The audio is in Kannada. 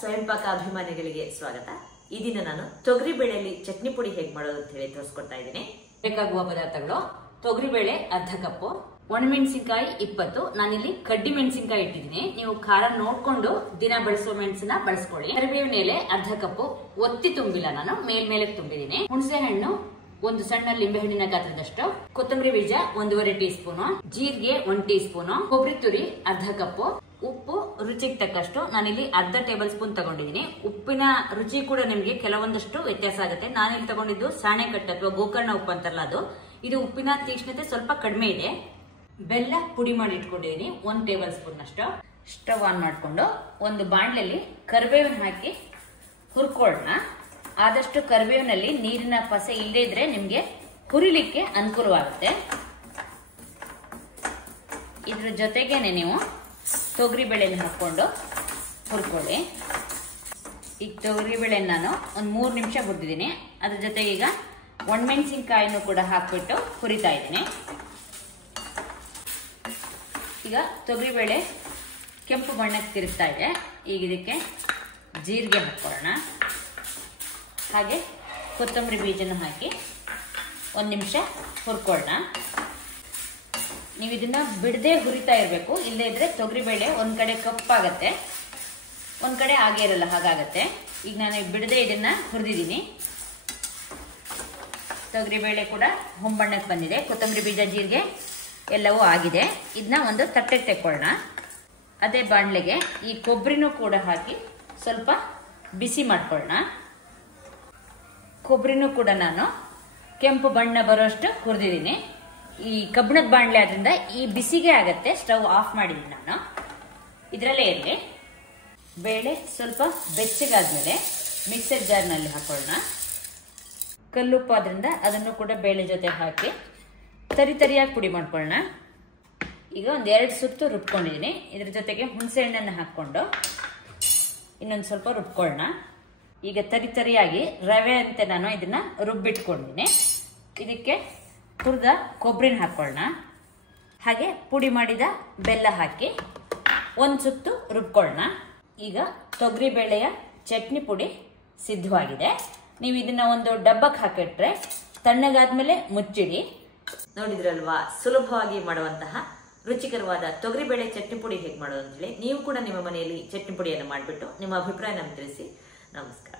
ಸ್ವಯಂ ಪಾಕ ಅಭಿಮಾನಿಗಳಿಗೆ ಸ್ವಾಗತ. ಈ ದಿನ ನಾನು ತೊಗರಿ ಬೇಳೆಯಲ್ಲಿ ಚಟ್ನಿ ಪುಡಿ ಹೇಗೆ ಮಾಡೋದು ಅಂತ ಹೇಳಿ ತೋರಿಸ್ಕೊಡ್ತಾ ಇದ್ದೀನಿ. ಬೇಕಾಗುವ ಪದಾರ್ಥಗಳು: ತೊಗರಿ ಬೇಳೆ ಅರ್ಧ ಕಪ್ಪು, ಒಣಮೆಣಸಿನಕಾಯಿ 20. ನಾನಿಲ್ಲಿ ಕಡ್ಡಿ ಮೆಣಸಿನಕಾಯಿ ಇಟ್ಟಿದ್ದೀನಿ. ನೀವು ಖಾರ ನೋಡ್ಕೊಂಡು ದಿನ ಬಳಸುವ ಮೆಣಸನ್ನ ಬಳಸ್ಕೊಳ್ಳಿ. ಕರಿಬೇವಿನ ಎಲೆ ಅರ್ಧ ಕಪ್ಪು, ಒತ್ತಿ ತುಂಬಿಲ್ಲ, ನಾನು ಮೇಲ್ಮೇಲೆ ತುಂಬಿದ್ದೀನಿ. ಹುಣಸೆ ಹಣ್ಣು ಒಂದು ಸಣ್ಣ ಲಿಂಬೆ ಹಣ್ಣಿನ ಗಾತ್ರದಷ್ಟು, ಕೊತ್ತಂಬರಿ ಬೀಜ 1.5 ಟೀ ಸ್ಪೂನು, ಜೀರಿಗೆ 1 ಟೀ ಸ್ಪೂನು, ಕೊಬ್ಬರಿ ತುರಿ ಅರ್ಧ ಕಪ್ಪು, ಉಪ್ಪು ರುಚಿಗೆ ತಕ್ಕಷ್ಟು. ನಾನಿಲ್ಲಿ ಅರ್ಧ ಟೇಬಲ್ ಸ್ಪೂನ್ ತಗೊಂಡಿದ್ದೀನಿ. ಉಪ್ಪಿನ ರುಚಿ ಕೂಡ ನಿಮಗೆ ಕೆಲವೊಂದಷ್ಟು ವ್ಯತ್ಯಾಸ ಆಗುತ್ತೆ. ನಾನಿಲ್ಲಿ ತಗೊಂಡಿದ್ದು ಸಾಣೆಕಟ್ಟು ಅಥವಾ ಗೋಕರ್ಣ ಉಪ್ಪು ಅಂತಾರಲ್ಲ ಅದು. ಇದು ಉಪ್ಪಿನ ತೀಕ್ಷ್ಣತೆ ಸ್ವಲ್ಪ ಕಡಿಮೆ ಇದೆ. ಬೆಲ್ಲ ಪುಡಿ ಮಾಡಿ ಇಟ್ಕೊಂಡಿದ್ದೀನಿ 1 ಟೇಬಲ್ ಸ್ಪೂನ್ ಅಷ್ಟು. ಸ್ಟವ್ ಆನ್ ಮಾಡಿಕೊಂಡು ಒಂದು ಬಾಣಲೆಯಲ್ಲಿ ಕರಿಬೇವಿನ ಹಾಕಿ ಹುರ್ಕೊಳ್ಳೋಣ. ಆದಷ್ಟು ಕರಿಬೇವಿನಲ್ಲಿ ನೀರಿನ ಪಸೆ ಇಲ್ಲದೇ ಇದ್ರೆ ನಿಮ್ಗೆ ಹುರಿಲಿಕ್ಕೆ ಅನುಕೂಲವಾಗುತ್ತೆ. ಇದ್ರ ಜೊತೆಗೇನೆ ನೀವು ತೊಗರಿ ಬೇಳೆನ ಹಾಕೊಂಡು ಹುರ್ಕೊಳ್ಳಿ. ಈಗ ತೊಗರಿ ಬೇಳೆನ ನಾನು ಒಂದು 3 ನಿಮಿಷ ಹುರಿದಿದ್ದೀನಿ. ಅದ್ರ ಜೊತೆಗೆ ಈಗ ಒಣಮೆಣಸಿನಕಾಯಿನೂ ಕೂಡ ಹಾಕ್ಬಿಟ್ಟು ಹುರಿತಾ ಇದ್ದೀನಿ. ಈಗ ತೊಗರಿ ಬೇಳೆ ಕೆಂಪು ಬಣ್ಣಕ್ಕೆ ತಿರುಗ್ತಾ ಇದೆ. ಈಗ ಇದಕ್ಕೆ ಜೀರಿಗೆ ಹಾಕೊಳ್ಳೋಣ. ಹಾಗೆ ಕೊತ್ತಂಬರಿ ಬೀಜನ ಹಾಕಿ 1 ನಿಮಿಷ ಹುರ್ಕೊಳ್ಳೋಣ. ನೀವು ಇದನ್ನ ಬಿಡದೆ ಹುರಿತಾ ಇರಬೇಕು, ಇಲ್ಲದೇ ಇದ್ರೆ ತೊಗರಿಬೇಳೆ ಒಂದ್ ಕಡೆ ಕಪ್ಪಾಗತ್ತೆ, ಒಂದ್ ಕಡೆ ಆಗೇ ಇರಲ್ಲ, ಹಾಗಾಗತ್ತೆ. ಈಗ ನಾನು ಬಿಡದೆ ಇದನ್ನ ಹುರಿದಿದ್ದೀನಿ. ತೊಗರಿಬೇಳೆ ಕೂಡ ಹೊಂಬಣ್ಣಕ್ಕೆ ಬಂದಿದೆ, ಕೊತ್ತಂಬರಿ ಬೀಜ ಜೀರಿಗೆ ಎಲ್ಲವೂ ಆಗಿದೆ. ಇದನ್ನ ಒಂದು ತಟ್ಟೆಗೆ ತೆಕ್ಕೊಳ್ಳೋಣ. ಅದೇ ಬಾಣಲೆಗೆ ಈ ಕೊಬ್ಬರಿನೂ ಕೂಡ ಹಾಕಿ ಸ್ವಲ್ಪ ಬಿಸಿ ಮಾಡ್ಕೊಳ್ಳೋಣ. ಕೊಬ್ಬರಿನೂ ಕೂಡ ನಾನು ಕೆಂಪು ಬಣ್ಣ ಬರೋಷ್ಟು ಹುರಿದಿದ್ದೀನಿ. ಈ ಕಬ್ಬಿಣದ ಬಾಣಲೆ ಆದ್ರಿಂದ ಈ ಬಿಸಿಗೆ ಆಗತ್ತೆ. ಸ್ಟವ್ ಆಫ್ ಮಾಡಿದ್ದೀನಿ ನಾನು. ಇದರಲ್ಲೇ ಇರಲಿ. ಬೇಳೆ ಸ್ವಲ್ಪ ಬೆಚ್ಚಗಾದ್ಮೇಲೆ ಮಿಕ್ಸರ್ ಜಾರ್ನಲ್ಲಿ ಹಾಕೊಳ್ಳೋಣ. ಕಲ್ಲುಪ್ಪು ಆದ್ರಿಂದ ಅದನ್ನು ಕೂಡ ಬೇಳೆ ಜೊತೆ ಹಾಕಿ ತರಿಯಾಗಿ ಪುಡಿ ಮಾಡ್ಕೊಳ್ಳೋಣ. ಈಗ 2 ಸುತ್ತು ರುಬ್ಕೊಂಡಿದ್ದೀನಿ. ಇದ್ರ ಜೊತೆಗೆ ಹುಣಸೆ ಹಣ್ಣನ್ನು ಹಾಕ್ಕೊಂಡು ಇನ್ನೊಂದು ಸ್ವಲ್ಪ ರುಬ್ಕೊಳ್ಳೋಣ. ಈಗ ತರಿಯಾಗಿ ರವೆ ಅಂತೆ ನಾನು ಇದನ್ನ ರುಬ್ಬಿಟ್ಕೊಂಡಿದ್ದೀನಿ. ಇದಕ್ಕೆ ಹುರಿದ ಕೊಬ್ಬರಿನ ಹಾಕೊಳ್ಳೋಣ. ಹಾಗೆ ಪುಡಿ ಮಾಡಿದ ಬೆಲ್ಲ ಹಾಕಿ 1 ಸುತ್ತು ರುಬ್ಕೊಳ್ಳೋಣ. ಈಗ ತೊಗರಿ ಬೇಳೆಯ ಚಟ್ನಿ ಪುಡಿ ಸಿದ್ಧವಾಗಿದೆ. ನೀವು ಇದನ್ನ ಒಂದು ಡಬ್ಬಕ್ಕೆ ಹಾಕಿಟ್ರೆ ತಣ್ಣಗಾದ್ಮೇಲೆ ಮುಚ್ಚಿಡಿ. ನೋಡಿದ್ರಲ್ವಾ, ಸುಲಭವಾಗಿ ಮಾಡುವಂತಹ ರುಚಿಕರವಾದ ತೊಗರಿಬೇಳೆ ಚಟ್ನಿ ಪುಡಿ ಹೇಗೆ ಮಾಡೋದು ಅಂತ ಹೇಳಿ. ನೀವು ಕೂಡ ನಿಮ್ಮ ಮನೆಯಲ್ಲಿ ಚಟ್ನಿ ಪುಡಿಯನ್ನು ಮಾಡಿಬಿಟ್ಟು ನಿಮ್ಮ ಅಭಿಪ್ರಾಯ ನಮಗೆ ತಿಳಿಸಿ. ನಮಸ್ಕಾರ.